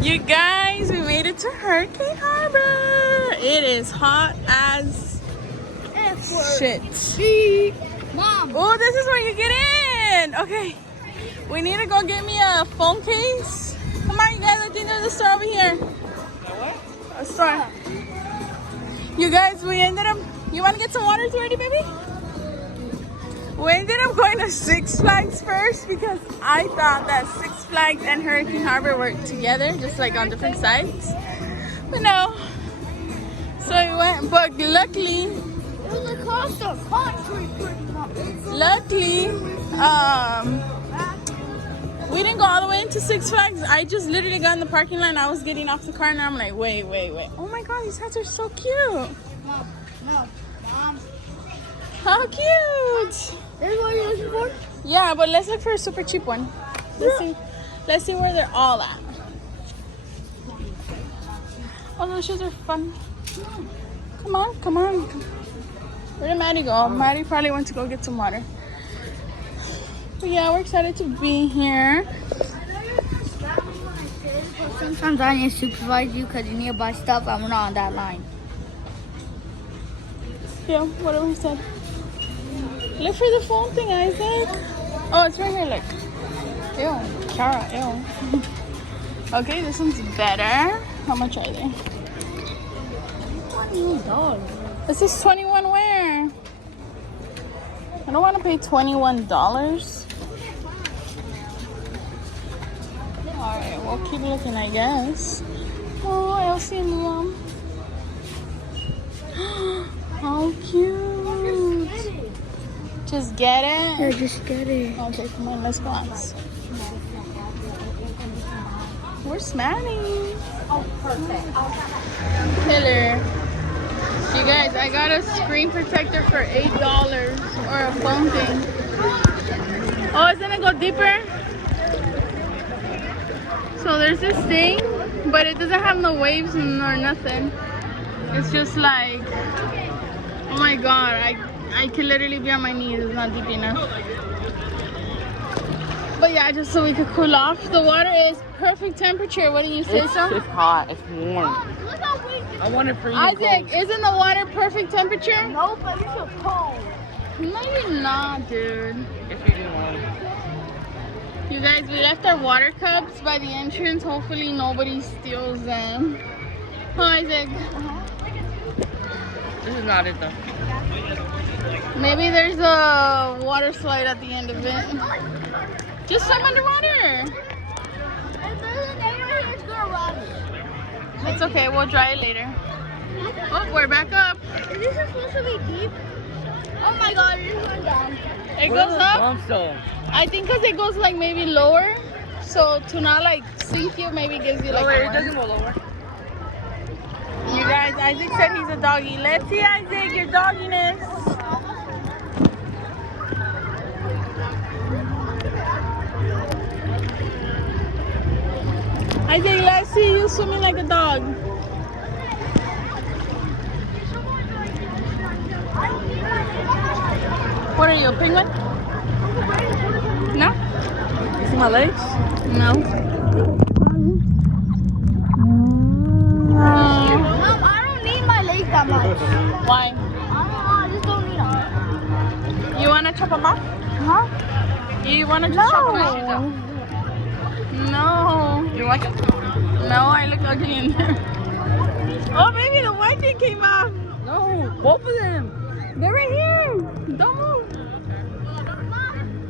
You guys, we made it to Hurricane Harbor. It is hot as shit. Mom. Oh, this is where you get in. Okay. We need to go get me a phone case. Come on, you guys. I think there's a store over here. A store. You guys, we ended up... You want to get some waters already, baby? We ended up going to Six Flags first because I thought that Six Flags and Hurricane Harbor were together, just like on different sides. But no. So we went, but luckily... It was across the country pretty much. Luckily, we didn't go all the way into Six Flags. I just literally got in the parking lot and I was getting off the car and I'm like, wait. Oh my God, these hats are so cute. Mom, no. Mom. How cute. This is what you're looking for? Yeah, but let's look for a super cheap one. Let's see where they're all at. Oh, those shoes are fun. Come on. Where did Maddie go? Maddie probably went to go get some water. But yeah, we're excited to be here. Sometimes I need to supervise you because you need to buy stuff and we're not on that line. Yeah, whatever he said. Look for the phone thing, Isaac. Oh, it's right here, look. Ew, Kara, ew. Okay, this one's better. How much are they? $21. This is 21 where? I don't want to pay $21. Alright, we'll keep looking, I guess. Oh, Elsie and Liam. How cute. Just get it? Yeah, just get it. Okay, come on, let's go on. Where's Maddie? Oh, perfect. Killer. You guys, I got a screen protector for $8 or a phone thing. Oh, it's gonna go deeper? So there's this thing, but it doesn't have no waves nor nothing. It's just like, oh my God, I can literally be on my knees. It's not deep enough. But yeah, just so we could cool off. The water is perfect temperature. What do you say, so? It's hot. It's warm. I want it for you. Isaac, isn't the water perfect temperature? No, but it's so cold. Maybe not, dude. If you do want it. You guys, we left our water cups by the entrance. Hopefully nobody steals them. Oh, Isaac. This is not it though. Maybe there's a water slide at the end of it. Just swim underwater. It's okay, we'll dry it later. Oh, we're back up. Is this supposed to be deep? Oh my God, it just went down. It goes up. Bumps though. I think because it goes like maybe lower. So to not like sink you, maybe gives you like Lower, a it one. doesn't go lower. You guys, Isaac said he's a doggy. Let's see, Isaac, your dogginess. Isaac, let's see you swimming like a dog. What are you, a penguin? No? You see my legs? No. Mom, I don't need my legs that much. Why? I just don't need them. You want to chop them off? Huh? You want to just chop them off? No. You like it? No, I look ugly in there. Oh, baby, the white thing came off. No, both of them. They're right here. Don't move.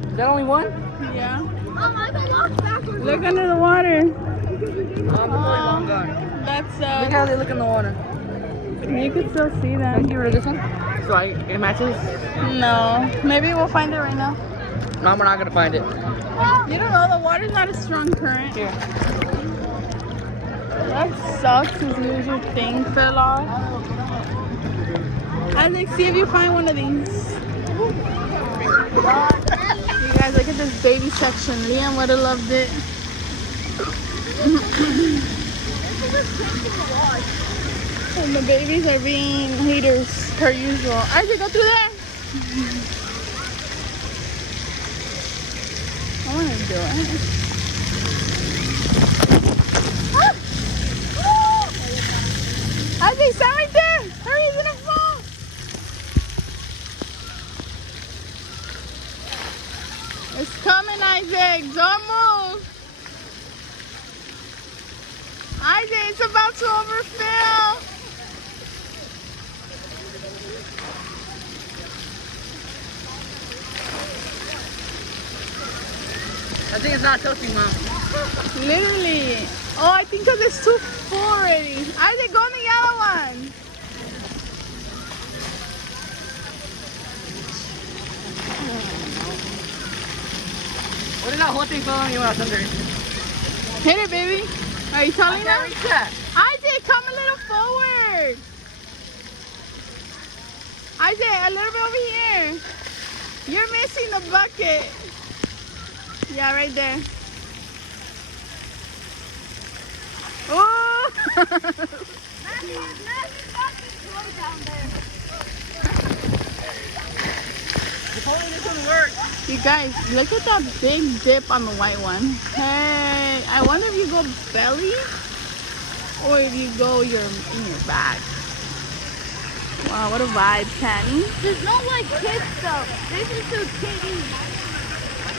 Is that only one? Yeah. Mom, I can walk backwards. Look under the water. Long gone. That's Look how they look in the water. you can still see Can I them. get rid of this one? So it matches? No. Maybe we'll find it right now. No, we're not gonna find it. You don't know, the water's not a strong current. Here. That sucks, his usual thing fell off. Isaac, see if you find one of these. You guys, look at this baby section. Liam would have loved it. And the babies are being haters per usual. Isaac, go through there. I want to do it. Ah! it's about to overfill. I think it's not tilting, Mom. Literally. Oh, I think because it's too full already. Isaac, go in the yellow one. What did that whole thing fall on you when I was under? Hit it, baby. Are you telling I can't them? reach that. Isaac, come a little forward. Isaac, a little bit over here. You're missing the bucket. Yeah, right there. Oh! This one work. You guys, look at that big dip on the white one. Hey, I wonder if you go belly or if you go in your back. Wow, what a vibe, Kenny. There's no like kids stuff. This is too kiddie.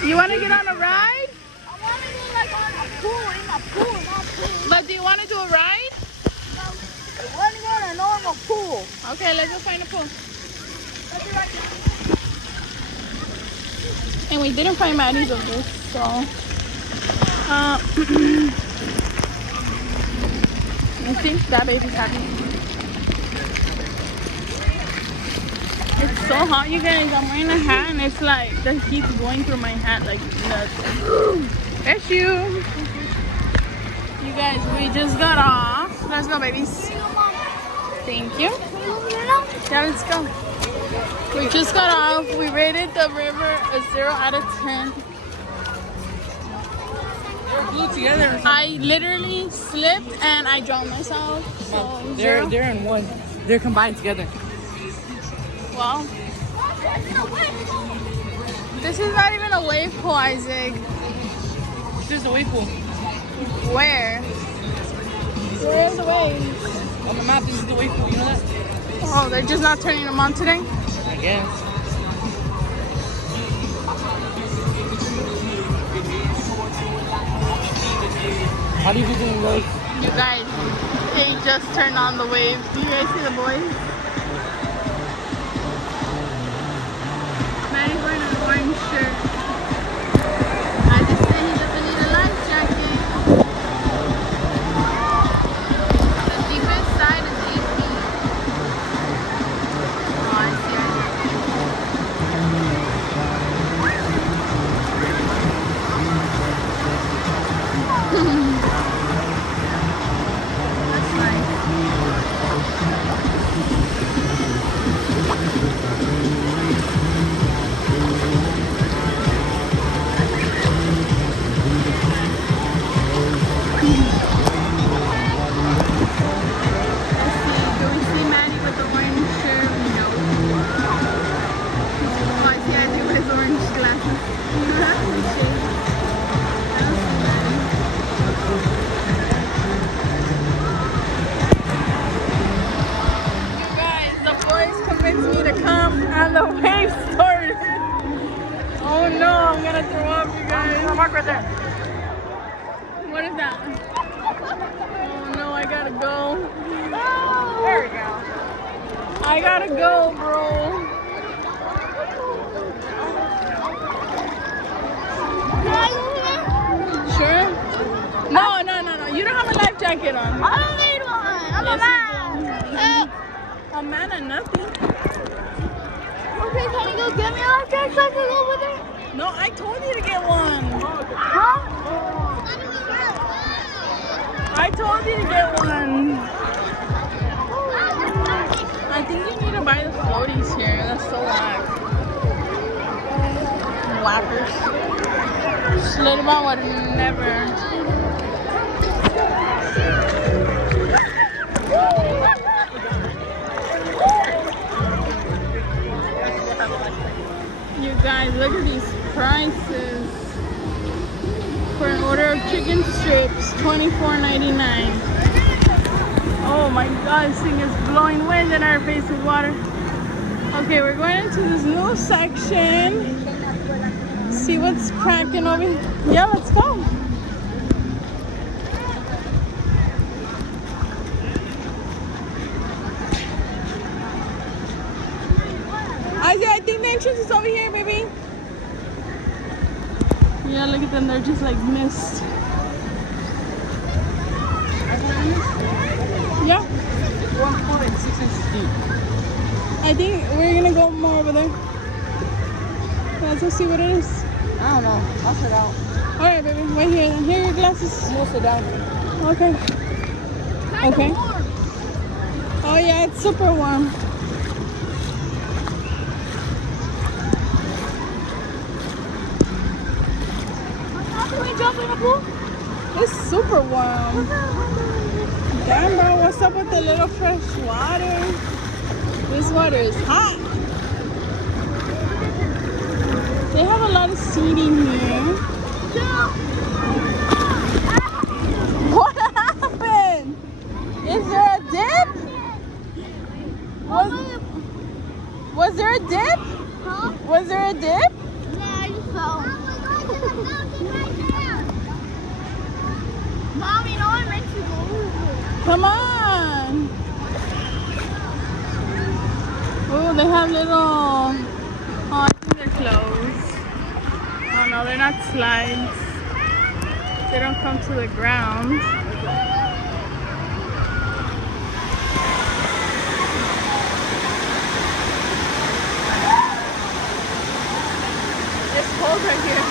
You want to get on a ride? I want to go like on a pool, in a pool, not pool. But do you want to do a ride? I want to go in a normal pool. Okay, let's go find a pool. Let's be right there. And we didn't find Maddie's of this, so you see that baby's happy. It's so hot, you guys. I'm wearing a hat and it's like the heat's going through my hat like nuts. Issue. You guys, we just got off. Let's go, babies. Thank you. Yeah, let's go. We just got off. We rated the river a 0 out of 10. They're glued together. I literally slipped and I drowned myself. So They're 0. in one. They're combined together. Well, this is not even a wave pool, Isaac. This is the wave pool. Where? Where is the wave? On the map, this is the wave pool. You know that? Oh, they're just not turning them on today? I guess. How do you do doing those? You guys, they just turned on the waves. Do you guys see the boys? Maddie's wearing an orange shirt. I just said he doesn't need a life jacket. The deepest side is 8 feet. Oh, I see. That's nice. Do we see Maddie with the orange shirt? No. Oh, I see Isaac with his orange glasses. That's the shade. I don't see Maddie. You guys, the boys convinced me to come and the wave started. Oh no, I'm gonna throw up, you guys. Mark right there. What is that? Oh no, I gotta go. There we go. I gotta go, bro. Sure? No. You don't have a life jacket on. I don't need one. I'm Yes, a man. you do. A man and nothing. Okay, can you go get me a life jacket so I can go with it? No, I told you to get one. Huh? I told you to get one. I think you need to buy the floaties here. That's so whack. Whackers. Slid about would never. You guys, look at these prices. For an order of chicken strips, $24.99. Oh my god, this thing is blowing wind in our face with water. Okay, we're going into this new section. See what's cracking over here. Yeah, let's go. entrance is over here, baby. Yeah, look at them. They're just like mist. Yeah. One foot and 6 inches deep. I think we're gonna go more over there. Let's go see what it is. I don't know. I'll sit out. All right, baby. Wait here. Then. Here are your glasses. We'll sit down. Okay. Okay. Oh yeah, it's super warm. Can we jump in the pool? It's super warm. Damn, bro. What's up with the little fresh water? This water is hot. They have a lot of seating here. What happened? Is there a dip? Was there a dip? Huh? Was there a dip? Yeah, I just fell. Mom, you know I meant to go. Come on. Oh, they have little... Oh, I think they're closed. Oh no, they're not slides. They don't come to the ground. It's cold right here.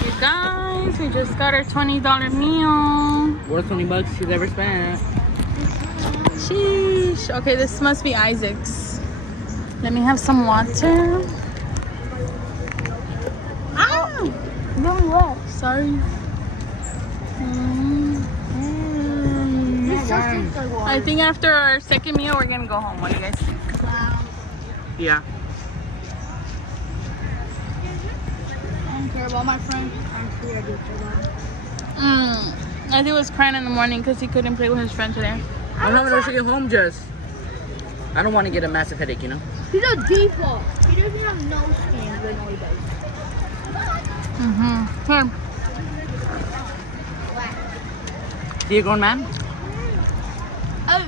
You guys, we just got our $20 meal. Worth 20 bucks you've ever spent. Sheesh. Okay, this must be Isaac's. Let me have some water. Ah! Doing what? Sorry. I think after our second meal, we're gonna go home. What do you guys think? Yeah. I don't care about my friends. I'm free. I do care about them. I think he was crying in the morning because he couldn't play with his friend today. I'm not gonna get home just. I don't want to get a massive headache, you know? He's a default. He doesn't have no skin, but no, he does. Here. See you grown man? Oh,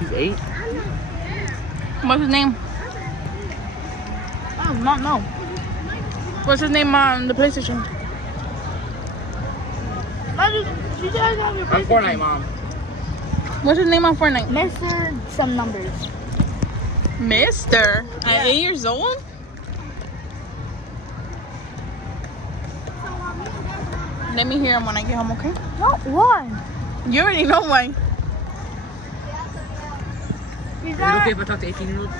He's 8. What's his name? I do not know. What's his name on the PlayStation? She said have your I'm Fortnite, mom. What's his name on Fortnite? Mr. Some numbers. Mister? At 8 years old? Let me hear him when I get home, okay? Not one. You already know why. Is Is it okay if I talk to 18-year-olds?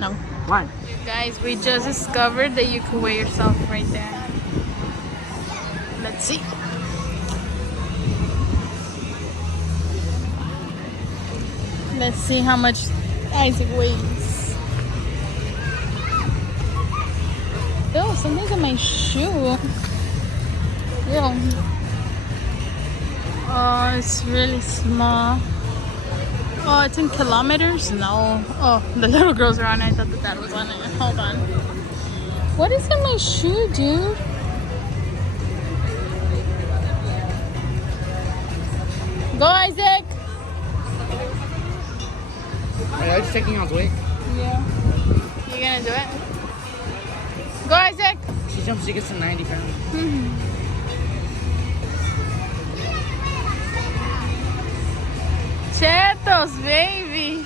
No. Why? Guys, we just discovered that you can weigh yourself right there. Let's see. Let's see how much Isaac weighs. Oh, something's in my shoe. Ew. Oh, it's really small. Oh, it's in kilometers? No. Oh, the little girls are on it. I thought that was on it. Hold on. What is in my shoe, dude? Go, Isaac! Are you just checking on his weight? Yeah. You gonna do it? Go, Isaac! She jumps, she gets to 90 pounds. Chetos, baby!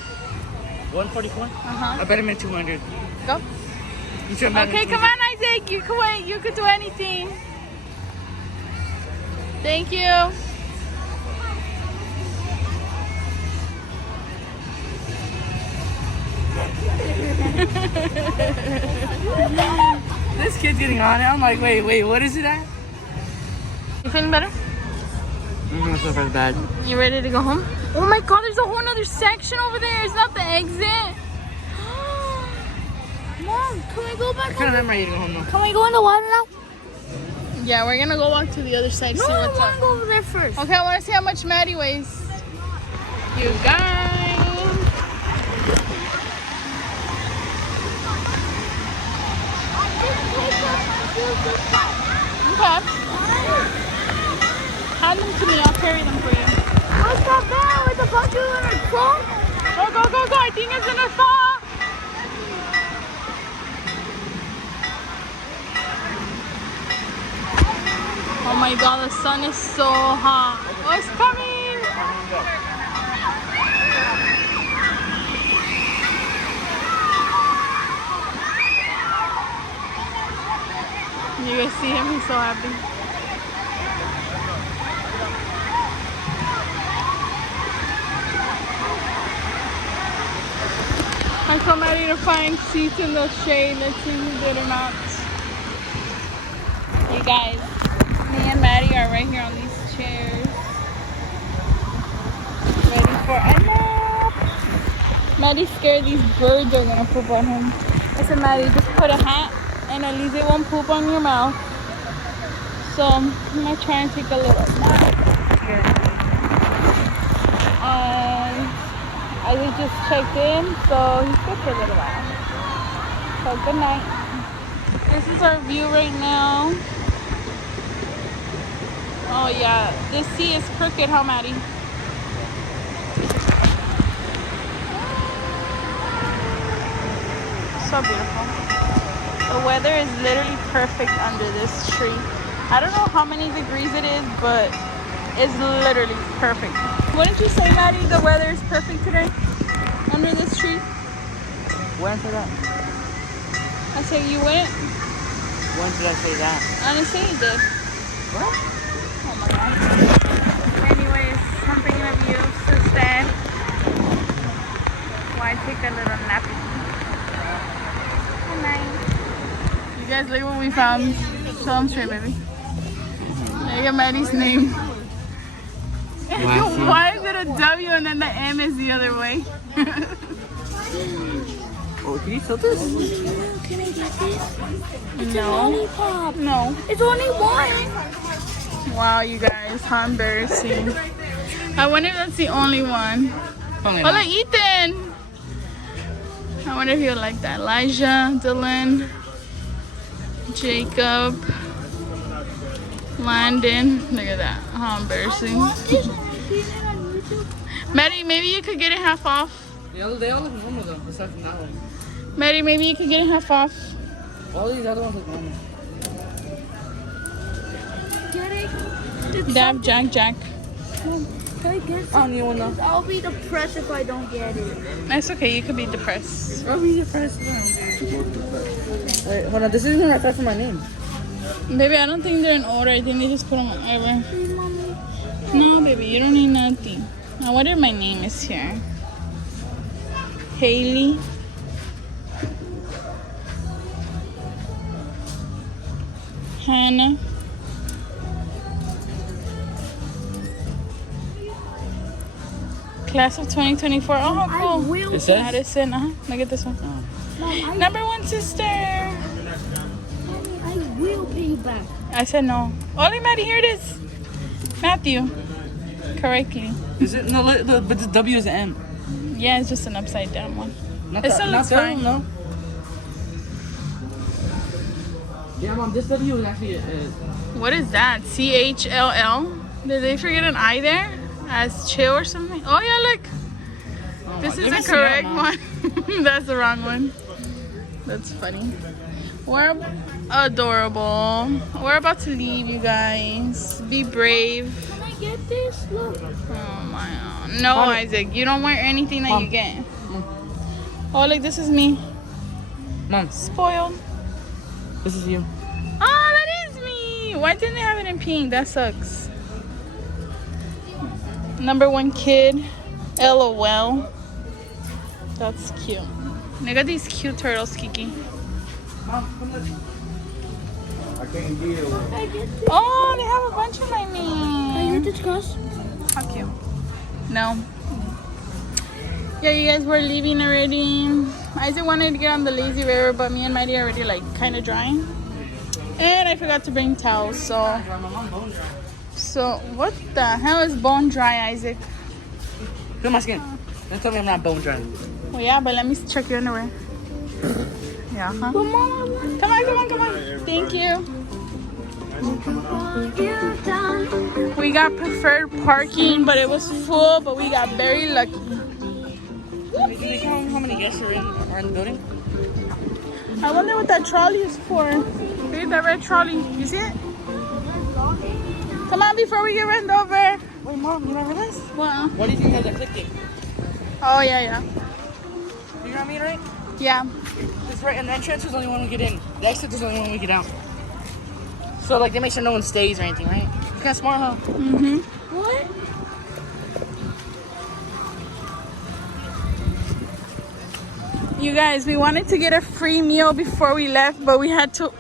144? Uh-huh. I bet him at 200. Go. You should bet him Okay, at come on, Isaac. You can wait. You could do anything. Thank you. kid's getting on it. I'm like, wait, what is it at? You feeling better? I feel very bad. You ready to go home? Oh my god, there's a whole other section over there. It's not the exit. Mom, can we go back? I'm ready to go home now. Can we go in the water now? Yeah, we're gonna go walk to the other side. No, See I what's want up. to go over there first. Okay, I want to see how much Maddie weighs. You guys. Okay. Hand them to me. I'll carry them for you. What's that bad with the bucket in her trunk? Go, go, go, go. I think it's gonna fall. Oh my god, the sun is so hot. Oh, it's coming. You guys see him? He's so happy. I'm so ready to find seats in the shade. Let's see who did or not. You guys, me and Maddie are right here on these chairs. Ready for a nap. Maddie's scared these birds are gonna poop on him. I said, Maddie, just put a hat and at least it won't poop on your mouth. So I'm gonna try and take a little nap. I just checked in, so he's good for a little while. So good night. This is our view right now. Oh yeah, this sea is crooked, huh, Maddie? So beautiful. The weather is literally perfect under this tree. I don't know how many degrees it is, but it's literally perfect. Wouldn't you say, Maddie, the weather is perfect today under this tree? When did that? I said you went. When did I say that? I didn't say you did. What? Oh my god. Anyways, I'm thinking of you, sister. Why take a little nappy? Good night. You guys, look what we found. Show them straight, baby. Look at Maddie's name. Why is it a W and then the M is the other way? Oh, can you tilt this? Can I get this? It's No. a lollipop. No. It's only one. Wow, you guys, how embarrassing. I wonder if that's the only one. Probably Oh, not. look, Ethan. I wonder if he'll like that. Elijah, Dylan, Jacob, Landon. Look at that. How embarrassing. Maddie, maybe you could get it half off. They all look normal though, aside from that one. Maddie, maybe you could get it half off. All these other ones look normal. Get it? Dab, Jack. Can I get I don't need one though. I'll be depressed if I don't get it. That's okay, you could be depressed. I'll be your first one. Wait, hold on. This isn't the right side for my name. Baby, I don't think they're in order. I think they just put them wherever. Please, mommy. No, baby, you don't need nothing. I wonder if my name is here. Haley. Hannah. Class of 2024. Oh, how I cool. will. It says? Madison. Look at this one. Mom, Number one sister. Mommy, I will pay you back. I said no. Only Maddie, here it is. Matthew. Correctly. Is it? No, but the W is an M. Yeah, it's just an upside down one. Not It still looks that fine. one, no. Yeah, Mom, this W is actually What is that? CHLL? Did they forget an I there? As chill or something? Oh yeah, look. oh, This is you're the messing up, correct Mom. one. That's the wrong one. That's funny. We're adorable. We're about to leave, you guys. Be brave. Can I get this? Look. Oh my god. No, Mom. Isaac. You don't wear anything that Mom. you get. Oh, look, this is me. Mom, Spoiled. this is you. Oh, that is me. Why didn't they have it in pink? That sucks. Number one kid. LOL. That's cute. Look at these cute turtles, Kiki. Mom, come look. Oh, they have a bunch of my names. Can you get this cross? How cute. No. Yeah, you guys were leaving already. Isaac wanted to get on the lazy river, but me and Maddie are already like kind of drying. And I forgot to bring towels, so what the hell is bone dry, Isaac? Look at my skin. Don't tell me I'm not bone dry. Well, yeah, but let me check your underwear. Yeah, huh? Come on. Thank you. We got preferred parking, but it was full, but we got very lucky. Can you count how many guests are in the building? I wonder what that trolley is for. Read that red trolley. You see it? Come on before we get run over. Wait, Mom, you never realize? What? What do you think has a clicking? Oh, yeah. You know what I mean, right? Yeah. This right, and the entrance is only one we get in. The exit is only one we get out. So, like, they make sure no one stays or anything, right? It's kind of smart, huh? Mm-hmm. What? Mm-hmm. You guys, we wanted to get a free meal before we left, but we had to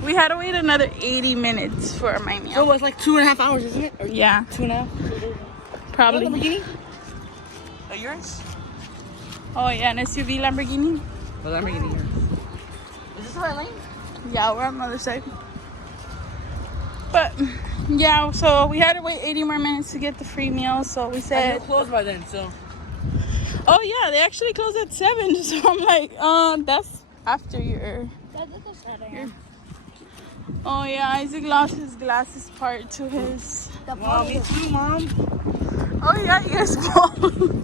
wait another 80 minutes for my meal. So it's like 2.5 hours, isn't it? Or Yeah, 2.5? probably. Lamborghini? Are yours? Oh yeah, an SUV Lamborghini. The Lamborghini here. Is this the right lane? Yeah, we're on the other side. But yeah, so we had to wait 80 more minutes to get the free meal. So we And said, they're closed by then, so. oh yeah, they actually close at 7. So I'm like, that's after your. Oh yeah, Isaac lost his glasses part to his. Mom, me too, Mom. Oh yeah, you guys go.